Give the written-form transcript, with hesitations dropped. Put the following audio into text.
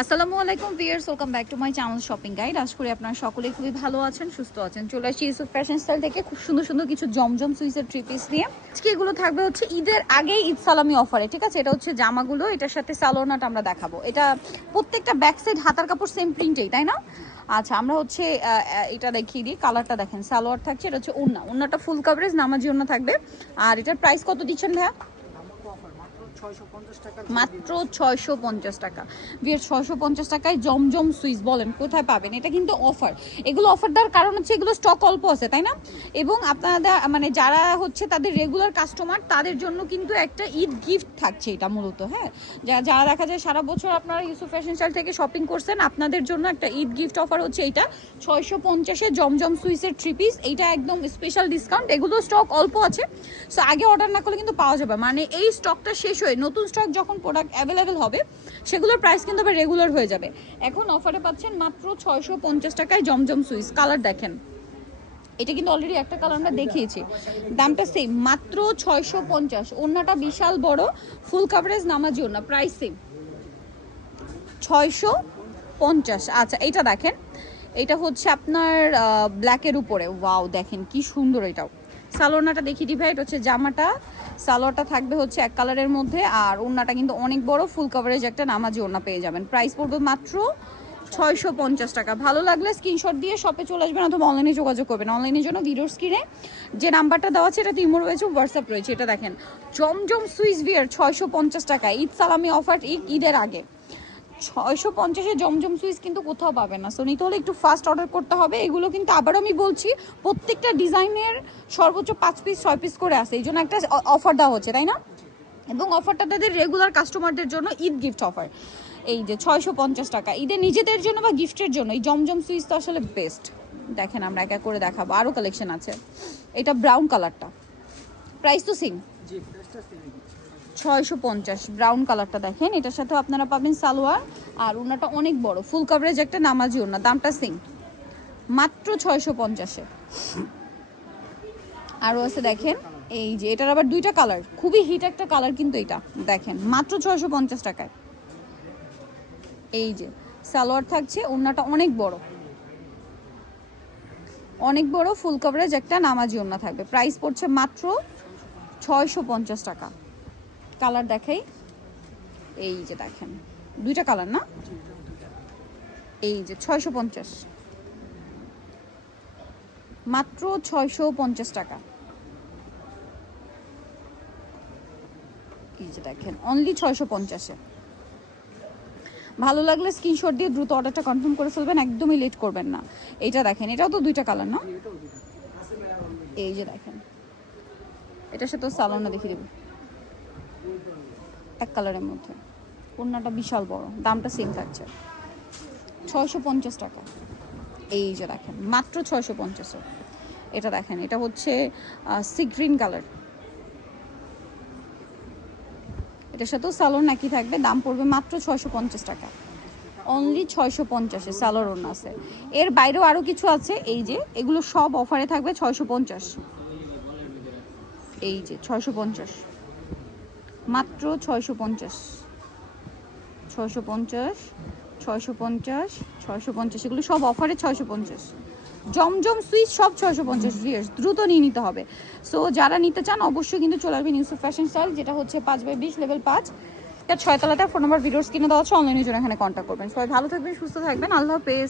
আসসালামু আলাইকুম viewers, welcome back to my channel shopping guide. আশা করি আপনারা সকলেই খুবই ভালো আছেন, সুস্থ আছেন। চলে আসছি ইউসুফ ফ্যাশন স্টাইল থেকে খুব সুন্দর সুন্দর কিছু জমজম সুইসের থ্রি পিস নিয়ে। আজকে এগুলো থাকবে হচ্ছে ঈদের আগেই ঈদ সালামি অফারে, ঠিক আছে? এটা হচ্ছে জামাগুলো, এটার সাথে সালোয়ারটা আমরা দেখাবো। এটা প্রত্যেকটা ব্যাক সাইড হাতার কাপড় সেম প্রিন্টেই, তাই না? আচ্ছা, আমরা হচ্ছে এটা দেখিয়ে দিই। কালারটা দেখেন, সালোয়ার থাকছে, এটা হচ্ছে ওড়নাটা ফুল কভারেজ নামাজি ওড়না থাকবে। আর এটার প্রাইস কত দিচ্ছেন ভাইয়া? মাত্র 650 টাকা। বিয়ের 650 টাকায় জমজম সুইস, বলেন কোথায় পাবেন? এটা কিন্তু অফার। এগুলো অফার দেওয়ার কারণ হচ্ছে এগুলো স্টক অল্প আছে, তাই না? এবং আপনারা মানে যারা হচ্ছে তাদের রেগুলার কাস্টমার, তাদের জন্য কিন্তু একটা ঈদ গিফট থাকছে এটা মূলত। হ্যাঁ, যারা দেখা যায় সারা বছর আপনারা ইউসুফ ফ্যাশন স্টাইল থেকে শপিং করছেন, আপনাদের জন্য একটা ঈদ গিফট অফার হচ্ছে এইটা 650-এ জমজম সুইসের থ্রি পিস। এইটা একদম স্পেশাল ডিসকাউন্ট। এগুলো স্টক অল্প আছে, সো আগে অর্ডার না করলে কিন্তু পাওয়া যাবে, মানে এই স্টকটা শেষ হয়ে নতুন স্টক যখন প্রোডাক্ট অ্যাভেলেবেল হবে সেগুলোর প্রাইস কিন্তু আবার রেগুলার হয়ে যাবে। এখন অফারে পাচ্ছেন মাত্র 650 টাকায় জমজম সুইস। কালার দেখেন, এটা কিন্তু অলরেডি একটা কালার আমরা দেখিয়েছি, দামটা সেম, মাত্র 650। ওড়নাটা বিশাল বড়, ফুল কাভারেজ নামাজি ওড়না, প্রাইস সেম 650। আচ্ছা, এটা দেখেন, এটা হচ্ছে আপনার ব্ল্যাকের উপরে, ওয়াও দেখেন কি সুন্দর। এটাও সালোয়ারটা দেখিয়ে দিই ভাই। এটা হচ্ছে জামাটা, সালোয়ারটা থাকবে হচ্ছে এক কালারের মধ্যে, আর ওড়নাটা কিন্তু অনেক বড়, ফুল কভারেজ একটা নামাজি ওড়না পেয়ে যাবেন। প্রাইস পড়বে মাত্র 650 টাকা। ভালো লাগলে স্ক্রিনশট দিয়ে শপে চলে আসবেন অথবা অনলাইনে যোগাযোগ করবেন। অনলাইনের জন্য ভিডিওর স্ক্রিনে যে নাম্বারটা দেওয়া আছে, এটা ইমো রয়েছে, হোয়াটসঅ্যাপ রয়েছে। এটা দেখেন, জমজম সুইস বিয়ার 650 টাকা, ঈদ সালামি অফার, ঈদের আগে 650-এ জমজম সুইচ কিন্তু কোথাও পাবে না। সো নিতে হলে একটু ফাস্ট অর্ডার করতে হবে। এগুলো কিন্তু আবারও আমি বলছি, প্রত্যেকটা ডিজাইনের সর্বোচ্চ 5 পিস 6 পিস করে আসে, এই জন্য একটা অফার দেওয়া হচ্ছে, তাই না? এবং অফারটা তাদের রেগুলার কাস্টমারদের জন্য ঈদ গিফট অফার। এই যে 650 টাকা, ঈদে নিজেদের জন্য বা গিফটের জন্য এই জমজম সুইচ তো আসলে বেস্ট। দেখেন, আমরা এক এক করে দেখাবো, আরও কালেকশন আছে। এটা ব্রাউন কালারটা, প্রাইস তো সেম 650। ব্রাউন কালারটা দেখেন, এটার সাথে আপনারা পাবেন সালোয়ার, আর ওনাটা অনেক বড়, ফুল কভারেজ একটা নামাজি ওনা, দামটা সেম মাত্র 650-এ। আরও আছে দেখেন, এই যে এটার আবার দুইটা কালার, খুবই হিট একটা কালার কিন্তু এটা দেখেন, মাত্র 650 টাকায়। এই যে সালোয়ার থাকছে, ওনাটা অনেক বড়, অনেক বড়, ফুল কভারেজ একটা নামাজি ওনা থাকবে। প্রাইস পড়ছে মাত্র 650 টাকা। কালার দেখাই, এই যে দেখেন দুইটা কালার না, এই যে 650, মাত্র 650 টাকা। এই যে দেখেন, অনলি 650-এ। ভালো লাগলে স্ক্রিনশট দিয়ে দ্রুত অর্ডারটা কনফার্ম করে ফেলবেন, একদমই লেট করবেন না। এটা দেখেন, এটাও তো দুইটা কালার না, এই যে দেখেন, এটার সাথে সালোয়ারটা দেখিয়ে দেব, এক কালারের মধ্যে, ওড়নাটা বিশাল বড়, দামটা সেম থাকছে 650 টাকা। এই যে দেখেন, মাত্র 650-এ। এটা দেখেন, এটা হচ্ছে সি গ্রিন কালার, এটার সাথেও সালোয়ার নাকি থাকবে, দাম পড়বে মাত্র 650 টাকা, অনলি 650-এ সালোয়ার ওড়না আছে। এর বাইরেও আরও কিছু আছে, এই যে এগুলো সব অফারে থাকবে 650। এই যে 650, মাত্র 650, 650, 650, 650, এগুলো সব অফারে 650। জমজম সুইচ সব 650 ভিয়ার্স, দ্রুত নিয়ে নিতে হবে। সো যারা নিতে চান অবশ্যই কিন্তু চলে আসবেন ইউসুফ ফ্যাশন স্টাইল, যেটা হচ্ছে 5/20 লেভেল 5, এটা 6 তলাতে। ফোন নাম্বার ভিডিওস কিনে দেওয়া হচ্ছে, অনলাইনের জন্য এখানে কন্ট্যাক্ট করবেন। সবাই ভালো থাকবেন, সুস্থ থাকবেন, আল্লাহ হাফেজ।